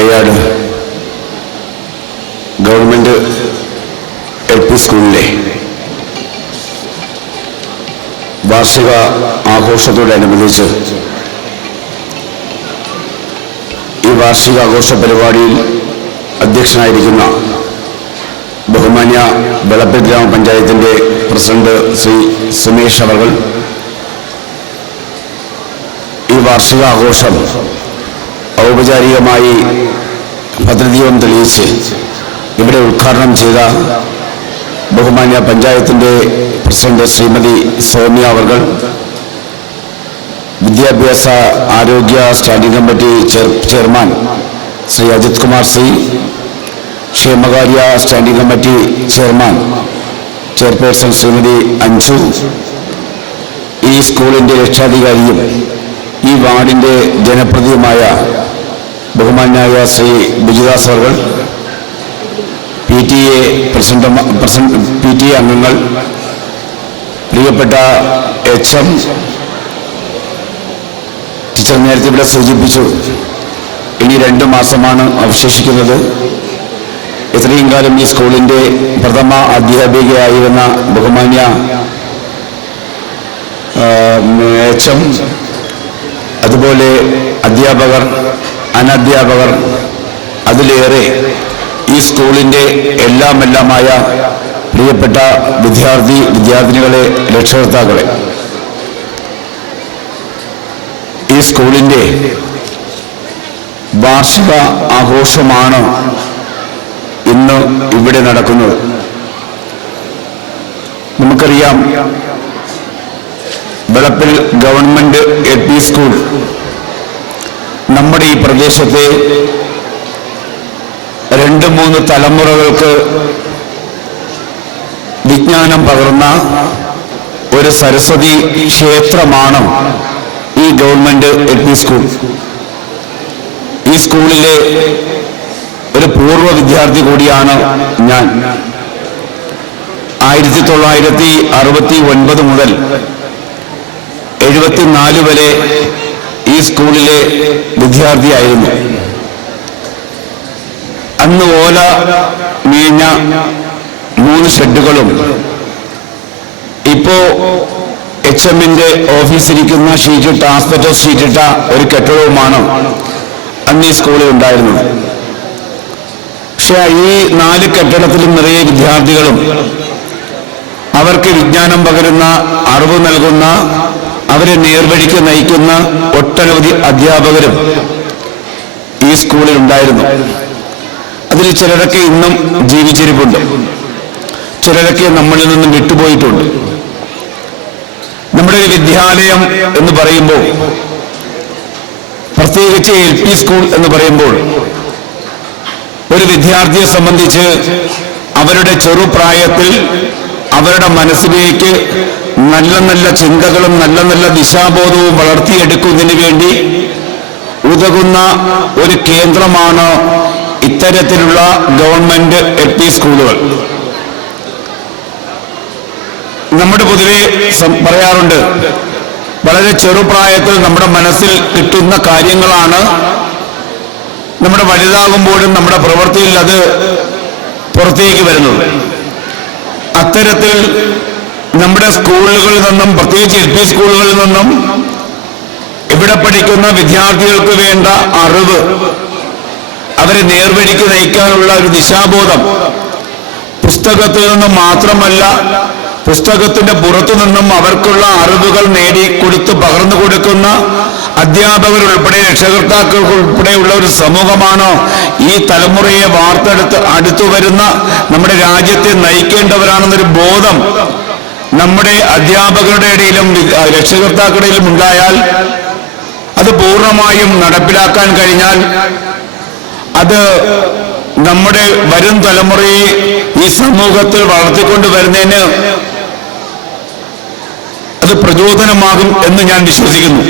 Peyad government LP സ്കൂളിലെ വാർഷിക ആഘോഷത്തോടനുബന്ധിച്ച് ഈ വാർഷികാഘോഷ പരിപാടിയിൽ അധ്യക്ഷനായിരിക്കുന്ന ബഹുമാന്യ വെളപ്പിൽ ഗ്രാമപഞ്ചായത്തിൻ്റെ പ്രസിഡന്റ് ശ്രീ സുമേഷ് അവർ ഈ വാർഷികാഘോഷം ഔപചാരികമായി ഭദ്രദീപം തെളിയിച്ച് ഇവിടെ ഉദ്ഘാടനം ചെയ്ത ബഹുമാന്യ പഞ്ചായത്തിൻ്റെ പ്രസിഡന്റ് ശ്രീമതി സൗമ്യ അവർ, വിദ്യാഭ്യാസ ആരോഗ്യ standing committee chairman Shri Ajith Kumar C, ക്ഷേമകാര്യ standing committee chairperson Shrimati Anju, ഈ സ്കൂളിൻ്റെ രക്ഷാധികാരിയും ഈ വാർഡിൻ്റെ ജനപ്രതിയുമായ ബഹുമാന്യായ ശ്രീ ബിജുദാസ് അവർ, PTA അംഗങ്ങൾ, പ്രിയപ്പെട്ട HM ടീച്ചർ നേരത്തെ ഇവിടെ സൂചിപ്പിച്ചു, ഇനി 2 മാസമാണ് അവശേഷിക്കുന്നത്. ഇത്രയും കാലം ഈ സ്കൂളിൻ്റെ പ്രഥമ അധ്യാപികയായിരുന്ന ബഹുമാന്യ HM, അതുപോലെ അധ്യാപകർ, അനധ്യാപകർ, അതിലേറെ ഈ സ്കൂളിൻ്റെ എല്ലാമായ പ്രിയപ്പെട്ട വിദ്യാർത്ഥിനികളെ, രക്ഷകർത്താക്കളെ, ഈ സ്കൂളിൻ്റെ വാർഷിക ആഘോഷമാണ് ഇന്ന് ഇവിടെ നടക്കുന്നത്. നമുക്കറിയാം, വെളപ്പിൽ ഗവൺമെൻറ് LP സ്കൂൾ നമ്മുടെ ഈ പ്രദേശത്തെ 2-3 തലമുറകൾക്ക് വിജ്ഞാനം പകർന്ന ഒരു സരസ്വതി ക്ഷേത്രമാണ് ഈ ഗവൺമെൻറ് LP സ്കൂൾ. ഈ സ്കൂളിലെ ഒരു പൂർവ്വ വിദ്യാർത്ഥി കൂടിയാണ് ഞാൻ. 1969 മുതൽ 74 വരെ ഈ സ്കൂളിലെ വിദ്യാർത്ഥിയായിരുന്നു. അന്ന് ഓല മേഞ്ഞ 3 ഷെഡുകളും ഇപ്പോ HMന്റെ ഓഫീസിരിക്കുന്ന ഷീറ്റിട്ട, ആസ്പെറ്റോ ഷീറ്റിട്ട ഒരു കെട്ടിടവുമാണ് അന്ന് ഈ സ്കൂളിൽ ഉണ്ടായിരുന്നത്. പക്ഷെ ഈ 4 കെട്ടിടത്തിലും നിറയെ വിദ്യാർത്ഥികളും അവർക്ക് വിജ്ഞാനം പകരുന്ന, അറിവ് നൽകുന്ന, അവരെ നേർവഴിക്ക് നയിക്കുന്ന ഒട്ടനവധി അധ്യാപകരും ഈ സ്കൂളിൽ ഉണ്ടായിരുന്നു. അതിൽ ചിലരൊക്കെ ഇന്നും ജീവിച്ചിരിപ്പുണ്ട്, ചിലരൊക്കെ നമ്മളിൽ നിന്നും വിട്ടുപോയിട്ടുണ്ട്. നമ്മുടെ വിദ്യാലയം എന്ന് പറയുമ്പോൾ, പ്രത്യേകിച്ച് LP സ്കൂൾ എന്ന് പറയുമ്പോൾ, ഒരു വിദ്യാർത്ഥിയെ സംബന്ധിച്ച് അവരുടെ ചെറുപ്രായത്തിൽ അവരുടെ മനസ്സിലേക്ക് നല്ല ചിന്തകളും നല്ല ദിശാബോധവും വളർത്തിയെടുക്കുന്നതിന് വേണ്ടി ഉതകുന്ന ഒരു കേന്ദ്രമാണ് ഇത്തരത്തിലുള്ള ഗവൺമെൻറ് LP സ്കൂളുകൾ. നമ്മുടെ പൊതുവെ പറയാറുണ്ട്, വളരെ ചെറുപ്രായത്തിൽ നമ്മുടെ മനസ്സിൽ കിട്ടുന്ന കാര്യങ്ങളാണ് നമ്മുടെ വലുതാകുമ്പോഴും നമ്മുടെ പ്രവൃത്തിയിൽ അത് പുറത്തേക്ക് വരുന്നത്. അത്തരത്തിൽ നമ്മുടെ സ്കൂളുകളിൽ നിന്നും, പ്രത്യേകിച്ച് LP സ്കൂളുകളിൽ നിന്നും ഇവിടെ പഠിക്കുന്ന വിദ്യാർത്ഥികൾക്ക് വേണ്ട അറിവ്, അവരെ നേർവഴിക്ക് നയിക്കാനുള്ള ഒരു ദിശാബോധം പുസ്തകത്തിൽ നിന്നും മാത്രമല്ല, പുസ്തകത്തിന്റെ പുറത്തു നിന്നും അവർക്കുള്ള അറിവുകൾ നേടിക്കൊടുത്ത് പകർന്നു കൊടുക്കുന്ന അധ്യാപകരുൾപ്പെടെ, രക്ഷകർത്താക്കൾക്കുൾപ്പെടെയുള്ള ഒരു സമൂഹമാണ് ഈ തലമുറയെ വാർത്തെടുത്ത് അടുത്തു വരുന്ന നമ്മുടെ രാജ്യത്തെ നയിക്കേണ്ടവരാണെന്നൊരു ബോധം നമ്മുടെ അധ്യാപകരുടെ ഇടയിലും രക്ഷകർത്താക്കളുടെ ഇടയിലും ഉണ്ടായാൽ, അത് പൂർണ്ണമായും നടപ്പിലാക്കാൻ കഴിഞ്ഞാൽ, അത് നമ്മുടെ വരും തലമുറയെ ഈ സമൂഹത്തിൽ വളർത്തിക്കൊണ്ടുവരുന്നതിന് അത് പ്രചോദനമാകും എന്ന് ഞാൻ വിശ്വസിക്കുന്നു.